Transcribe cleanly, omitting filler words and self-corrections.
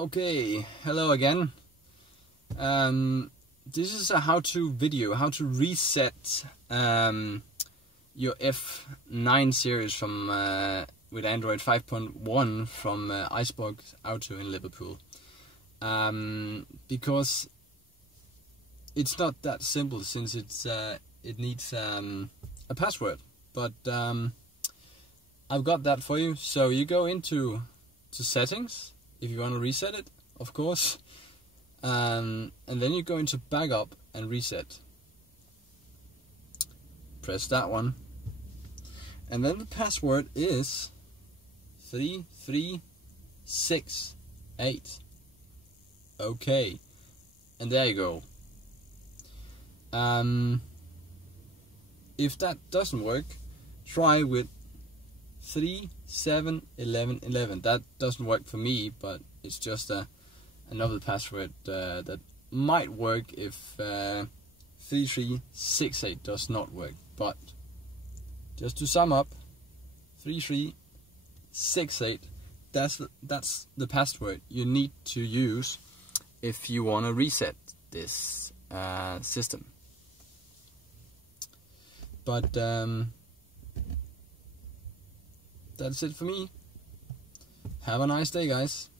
Okay, hello again. This is a how-to video, how to reset your F9 series from with Android 5.1 from Icebox Auto in Liverpool. Because it's not that simple, since it needs a password. But I've got that for you. So you go into settings if you want to reset it, of course, and then you go into backup and reset. Press that one, and then the password is 3368. Okay, and there you go. If that doesn't work, try with 371111. That doesn't work for me, but it's just another password that might work if 3368 does not work. But just to sum up, 3368, that's the password you need to use if you want to reset this system. But that's it for me. Have a nice day, guys.